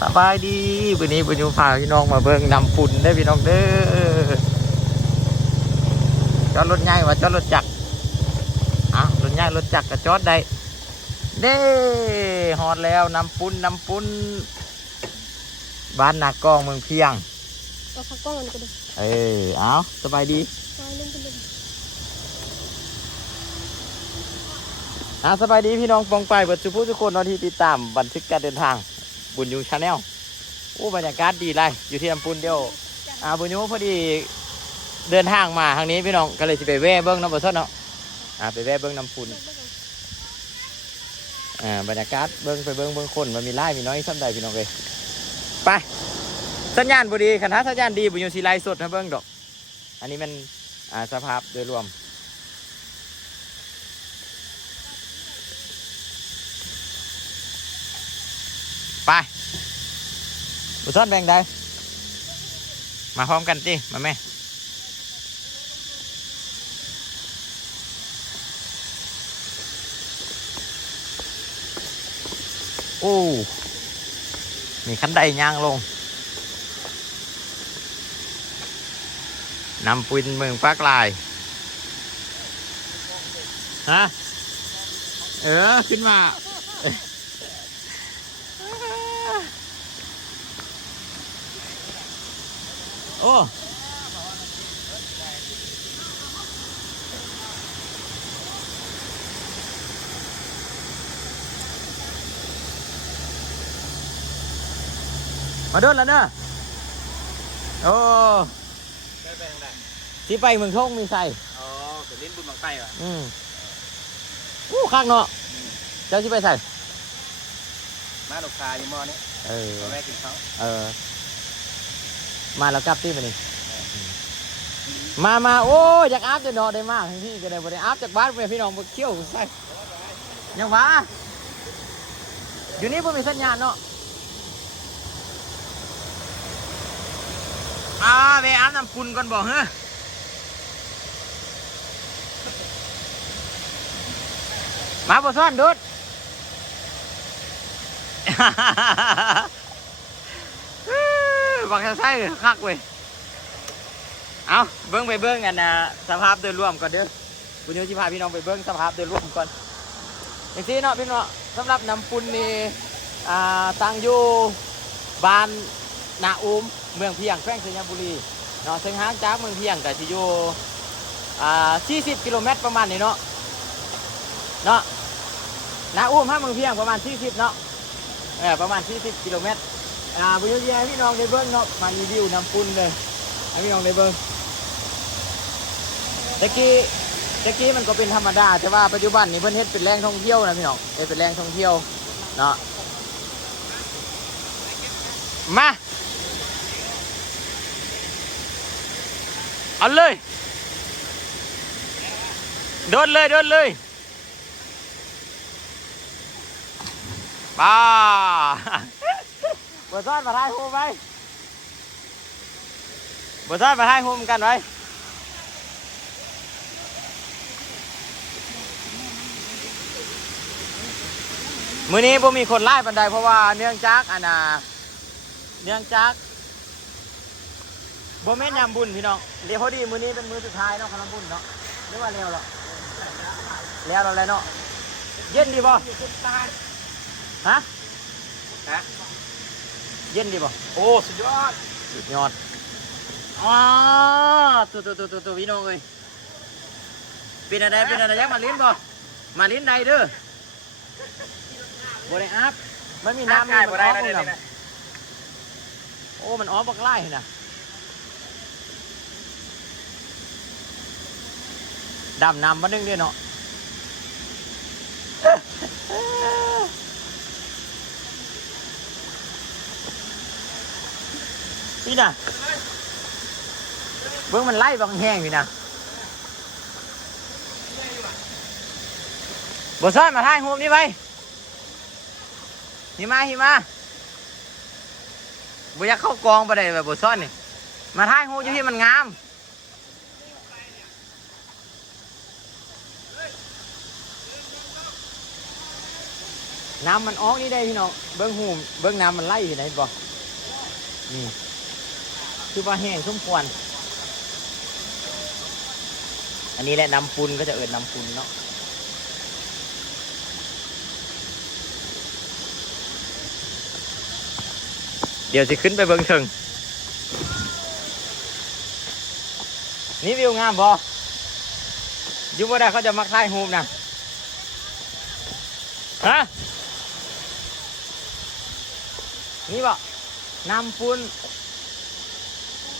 สบายดีวันนี้บุญยูพาพี่น้องมาเบิ่งนำฝุ่นได้อพี่น้องเด้อจอดรถใหญ่ว่าจอดรถจักรอะรถใหญ่รถจักรก็จอดได้เด้ฮอดแล้วนำฝุ่นนำฝุ่นบ้านนากองเมืองเพียงเอาพักกล้องมันก็ดูเออเอาสบายดีไปเล่นกันเลยอะสบายดีพี่น้องปองไปเบิดสุผู้ทุกคนเนาะที่ติดตามบันทึกการเดินทาง บุญยูชาแนลโอ้บรรยากาศดีเลยอยู่ที่ลำพูนเดียวอ่าบุญยูพอดีเดินทางมาทางนี้พี่น้องก็เลยจะไปแว่เบิ้งน้ำบะซดเนาะอ่าไปแว่เบิ้งน้ำพุนอ่าบรรยากาศเบิ้งไปเบิ้งเบิ้งคนมันมีไล่มีน้อยซ้ำใดพี่น้องเลยไปสัญญาณบุดีคันถ้าสัญญาณดีบุญยูสีไลฟ์สดให้เบิ้งดอก อันนี้มันอ่าสภาพโดยรวม ไปบุษอนแบ่งได้ มาพร้อมกันจิมาแม่โอ้มีคันไดย่างลงนำปืนเมืองปากลาย ฮะ เออ ขึ้นมา อ้มาโดนแล้วเนอะโอ้ได้ไปทางใดที่ไปเมืองทงมีใส่อ๋อไปเล่นบุญบางไฟว่ะอืมอู้ข้างเนาะเจ้าที่ไปใส่มาลูกค้าอยู่มอนี้เออตอนแรกกินเขาเออ มาแล้วกลับที่มานี่มามาโอ้ยอยากอาบจะนอนได้มากทั้งที่ก็ได้บ่ได้อาบจากบ้านไปพี่น้องมาเที่ยวใส่ยังวะอยู่นี่บ่มีสัญญาณเนาะอ่าไปอาบน้ำปุ่นก่อนบอกเฮ้อมาบ่ซ่อนดุด บักใส่คักเว้ยเอาเบิ้งไปเบิ้งกันนะสภาพโดยรวมก่อนเด้อคุณโยชิพาพี่น้องไปเบิ้งสภาพโดยรวมก่อนอย่างที่เนาะพี่น้องสำหรับน้ำปุนนี่อ่าตั้งอยู่บ้านนาอุมเมืองเพียงแขวงสัญญบุรีเนาะซึ่งห่างจากเมืองเพียงก็จะอยู่อ่า40กิโลเมตรประมาณนี้เนาะเนาะนาอุมห้าเมืองเพียงประมาณ40เนาะ เออประมาณ40กิโลเมตรอ่าพี่ยพี่น้องในเบิ้งเนาะมารีวิวน้ำปุ้นเลยให้พี่น้องในเบิ้งตะกี้ตะกี้มันก็เป็นธรรมดาแต่ว่าปัจจุบันนี่เพิ่นเฮ็ดเป็นแหล่งท่องเที่ยวนะพี่น้องเฮ็ดเป็นแหล่งท่องเที่ยวเนาะมาเอาเลยโดนเลยโดนเลย ป้าบซ่อนมาทายโฮมไว้บซ่อนมาทายโฮมกันไว้มื้อนี้บ่มีคนไล่บันไดเพราะว่าเนื่องจากอันน่ะเนื่องจากบ่แม่นยามบุญพี่น้องเดี๋ยวพอดีมื้อนี้เป็นมื้อสุดท้ายเนาะขนมบุญเนาะหรือว่าแล้วหรอแล้วเราแล้วเนาะเย็นดีบ่ ฮะฮะเย็นดีบ่โอ้สุดยอดสุดยอดอ๋อตัวตัวตัวตัวตัวพี่น้องเอ้ยเป็นอะไรเป็นอะไรยักมาลิ้นบ่มาลิ้นใดเด้อบ่ได้อาบมันมีน้ำง่ายมับ่นได้ออกนะเดี๋ยวบ่นี้นะโอ้มันออกบักไล่น่ะดำน้ำมานึงเดียวเนาะ พี่น่ะ เบิ่งมันไล่บางแห้งพี่น่ะบ่ซ้อนมาถ่ายรูนี่ไปหิมาหิมาบ่อยากเข้ากองบ่ได้แบบบ่ซ้อนนี่ มาถ่ายรูอยู่ที่มันงามน้ำมันออกนี่ได้พี่น้อง เบิ้งหูเบิ้งน้ำมันไหลอยู่ไหนบ่นี่ คือว่าแห้งสมควร อันนี้แหละน้ำปุนก็จะเอิดน้ำปุนเนาะเดี๋ยวจะขึ้นไปเบิ้งถึงนี่วิวงามบ่อยู่บ่ได้เขาจะมักถ่ายรูปนะฮะนี่บ่นำปุน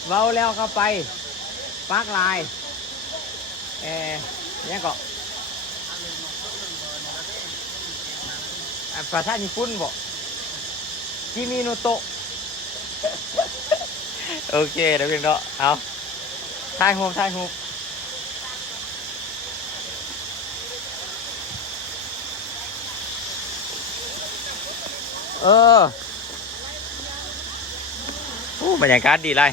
เว้าแล้วเข้าไปปากลายเอ่อเนี่ยก็อะภาษาญี่ปุ่นบ่กิมิโนโตะโอเคเดี๋ยวเพียงเนาะเอาถ่ายรูปถ่ายรูเออโอ้บรรยากาศดีเลย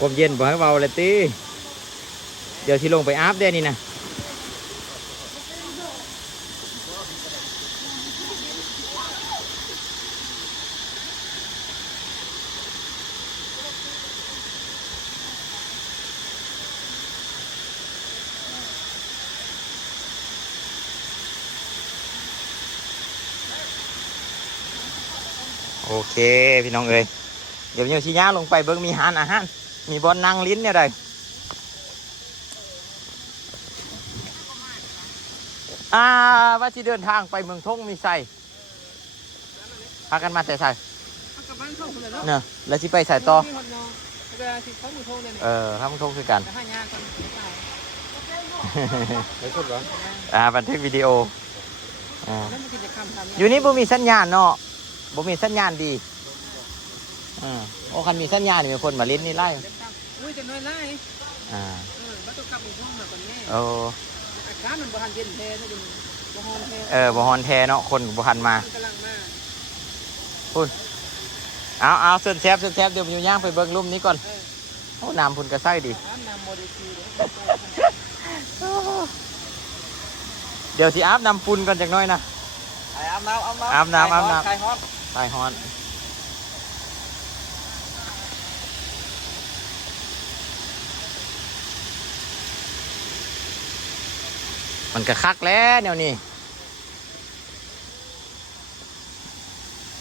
ความเย็นบ่ให้เบาเลยตีเดี๋ยวที่ลงไปอาบได้นี่นะโอเค พี่น้องเอ้ยเดี๋ยวเนี่ยชี้ย่าลงไปเบิ่งมีหานอาหาร มีบอลนั่งลิ้นเนี่ยเลยอ่าว่าที่เดินทางไปเมืองทงมีใส่พากันมาใส่ใส่เอากลับบ้านเข้าคนละเนาะเนอะแล้วที่ไปใส่ต่อมีคนนอนเวลาสิเขาหมู่โทรเลยเนี่ยเออทำทงคือกันจะให้งานกันหรือเปล่าไม่พูดเหรออ่าบันทึกวิดีโออ่าแล้วมันกิจกรรมทำอยู่นี่บ่มีสัญญาณเนาะบ่มีสัญญาณดีอ่า โอ้คันมีสัญญาณนี่มีคนมาลิ้นนี่ไล่อุ้ยจะน้อยไล่อ่าเออมาต้องกลับหมู่ห้องมาก่อนแม่โอ้อากาศมันบ่ทันเย็นแท้นะอยู่บ่ฮ้อนแท้เออบ่ฮอนแทเนาะคนบ่หันมามันกำลังมาเอาเอาเส้นแซบเส้นแซบเดี๋ยวมันอยู่ย่างไปเบิ่งลุ่มนี้ก่อนเออโอ้น้ำพุ่นกระไส้ดีอาบน้ำโมเดลซีเดี๋ยวเดี๋ยวสิอาบน้ำปุ่นก่อนจักหน้อยนะไอ้อาบน้ำอาบน้ำอาบน้ำอาบน้ำ ใครฮอต ตายฮอน มันก็คักแล้วเดี๋ยวนี้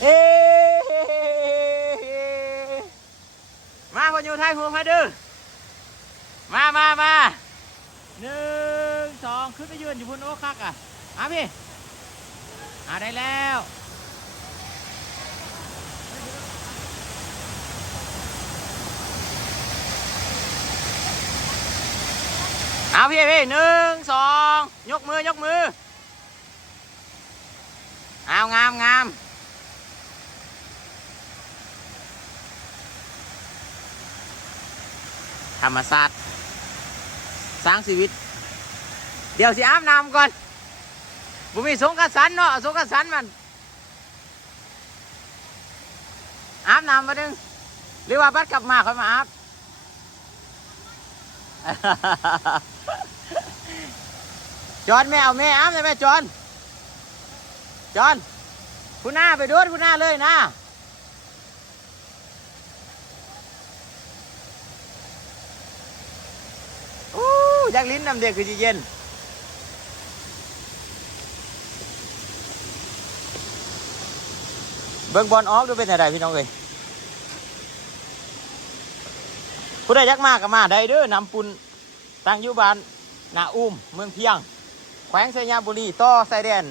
เอ๊มาพออยู่ไทยหัวพาดื้อมามามาหนึ่งสองขึ้นไปยืนอยู่บนโอ้คักอะมาพี่อาได้แล้วเอาพี่พี่หนึ่งสอง ยกมือ ยกมือ เอางามงามธรรมศาสตร์สร้างชีวิต เดี๋ยวสิอาบน้ำก่อนบุมีสงกสันเนาะสงกสันมันอาบน้ำมาดึงหรือว่าบัดกลับมาค่อยมาอาบ จอนแม่เอาแม่อ้ำเลยแม่จอนจอนคุณหน้าไปด้วยคุณหน้าเลยนะอู้ยากลิ้นน้ำเด็กคือจีเย็นเบิ่งบอลออกดูเป็นอะไรพี่น้องเอ้ยผู้ใดยักมากก็มาได้เด้อน้ำปุนตั้งอยู่บ้านนาอุ้มเมืองเพียง แขวงสัญญาบุรีต่อไซเดน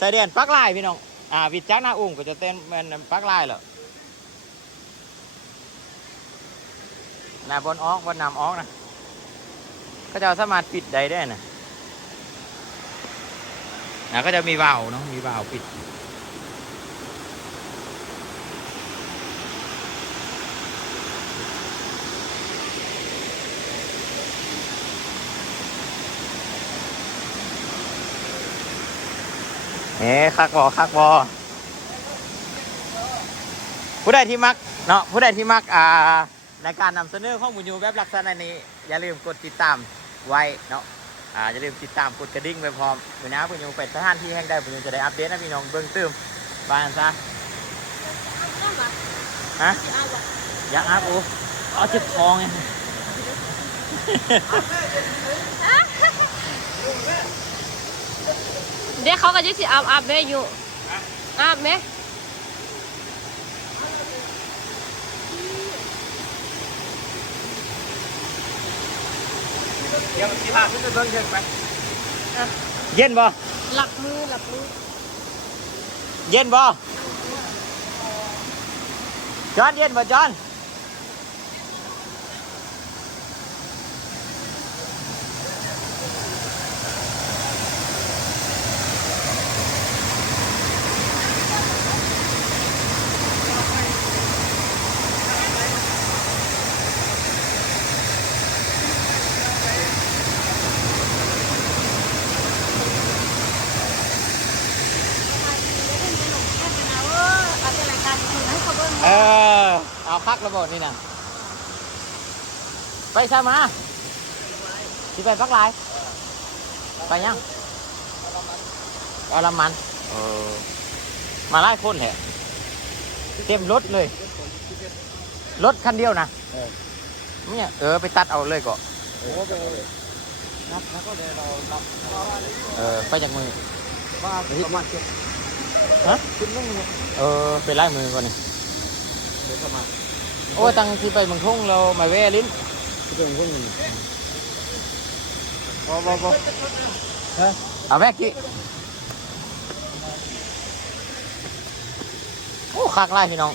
สายแดนปักลายพี่น้อง อ่า วิจักนาอุ้งก็จะเต้นเป็นปักลายเหรอหนาบนออกบนนำออกนะก็จะสามารถปิดใดได้นะนะก็จะมีวาล์วเนาะมีวาล์วปิด เอ๊คักบอคักบอผู้ใดที่มักเนาะผู้ใดที่มักอ่ารในการนำเสนอข้อมูลอยู่แบบลักษณะนี้ อย่าลืมกดติดตามไว้เนาะอ่าอย่าลืมติดตามกดกระดิ่งไปพร้อมมือน้าปุญญูเป็นสถานที่แห่งใดปุญญูจะได้อัปเดตให้พี่น้องเบิ่งตื้มบ้านซะฮะอยากอัพโอ้เอาจิบทองไง เดี๋ยวเขาก็จะสิอาบอาบแม่อยู่อาบไหมเดี๋ยวที่พาขึ้นไปเบิ่งเชิงไปเย็นบ่หลับมือหลับมือเย็นบ่จอนเย็นบ่จอนเออเอา พักระบบนี่นะไปใช่มาที่ไปพักหลายไปยังเอาลำมันเออมาไล่คนแหละเต็มรถเลย รถคันเดียวนะเนี่ยเออไปตัดเอาเลยก็โอ้ไปนับแล้วก็เลยเรานับเออไปจากมือว่าประมาณเจ็ดฮะคุณต้องเออไปไล่มือก่อนนี่เดี๋ยวประมาณ โอ้ยตังที่ไปเมืองทุ่งเรามาแว่ลิ้นที่เป็นคนหนึ่งบอบอบเอาแม่กี้โอ้คักไล่พี่น้อง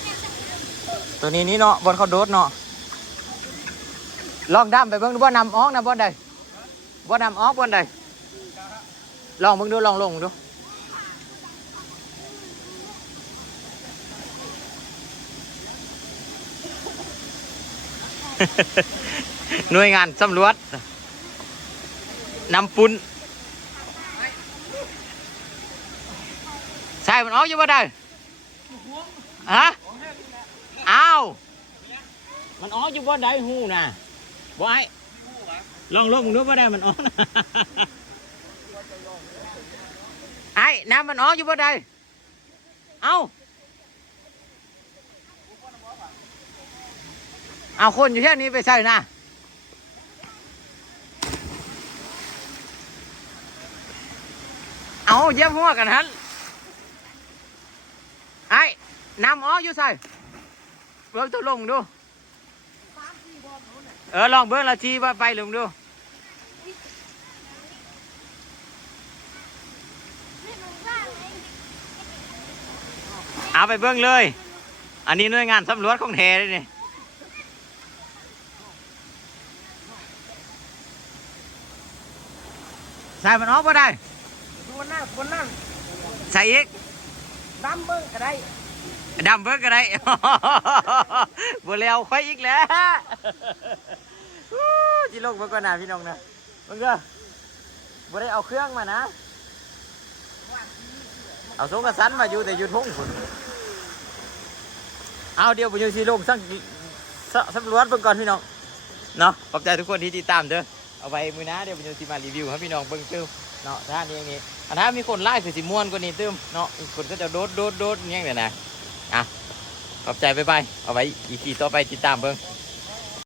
ตัวนี้นี่เนาะบนเขาโดดเนาะลองดำไปเบิ่งดูบ่นำออกนะบ่ใดบ่นำออกบ่ใดลองเบิ่งดูลองลงดู หน่วยงานสำรวจนำปุ้นใช่มันออกอยู่บ่ได้ฮะอ้าวมันออกอยู่บ่ได้หูน่ะบ่ไอ้ลองลงดูบ่ได้มันออกไอ้น้ำมันออกอยู่บ่ได้เอ้า เอาคนอยู่แค่นี้ไปใช่นะเอาเยี่ยมหัวกันฮันไอ้นำอ้ออยู่ใส่เบิ้งตัวลงดู เออลองเบิ้งละชีว่าไปลงดูเอาไปเบิ้งเลย อันนี้หน่วยงานสำรวจของแท้เลยนี่ ใส่มันออกมาได้บนหน้าบนหน้าใส่อีกดำเบิ้งก็ได้ดำเบิกก็ได้บัวเลียวค่อยอีกแล้วอู้จิโลกเบิกก่อนนะพี่น้องนะเบิกเด้อบัได้เอาเครื่องมานะ เอาสงกระสันมาอยู่แต่อยู่ทุ่งคุณเอาเดี๋ยวผมอยู่สีลงสักสสำรวจเบิ่งก่อนพี่น้องเนาะขอบใจทุกคนที่ติดตามเด้อ เอาไว้มือนะเดี๋ยวผมจะมารีวิวให้พี่น้องเบิ่งเติมเนาะท่านี้อย่างนี้อันถ้ามีคนไล่คือสิม่วนกว่านี้เติมเนาะอีกคนก็จะโดดโดดโดดอย่างเงี้ยนะอะขอบใจไปไปเอาไว้อีพีต่อไปติดตามเบิ่ง